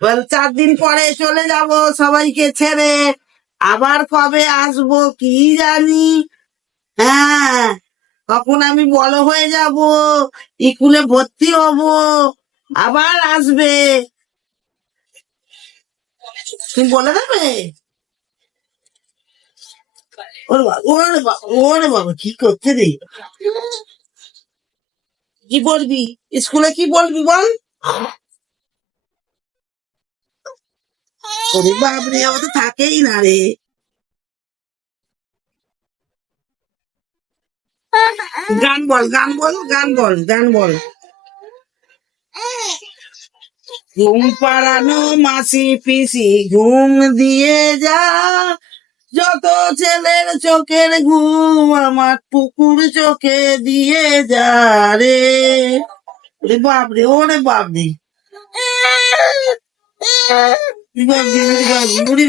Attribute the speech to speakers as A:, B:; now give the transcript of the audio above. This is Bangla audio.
A: বল, চার দিন পরে চলে যাব সবাইকে ছেড়ে। আবার কবে আসব কি জানি? হ্যাঁ কখন আমি বড় হয়ে যাব, স্কুলে ভর্তি হব, আবার আসবে। তুমি বলে দেবে? কি করতে কি বলবি? স্কুলে কি বলবি বল? ওরে বাপরে, আমার থাকেই না রে। গান বল গান বল গান বল গান বল। ঘুম পাড়ানো মাসি পিসি ঘুম দিয়ে যা, যত ছেলের চোখের ঘুম আমার পুকুর চোখে দিয়ে যা রে। বাপরে, ওরে বাপরে। ওরে বাপরে ওরে বাপরে, ওরে বাপরে, ওরে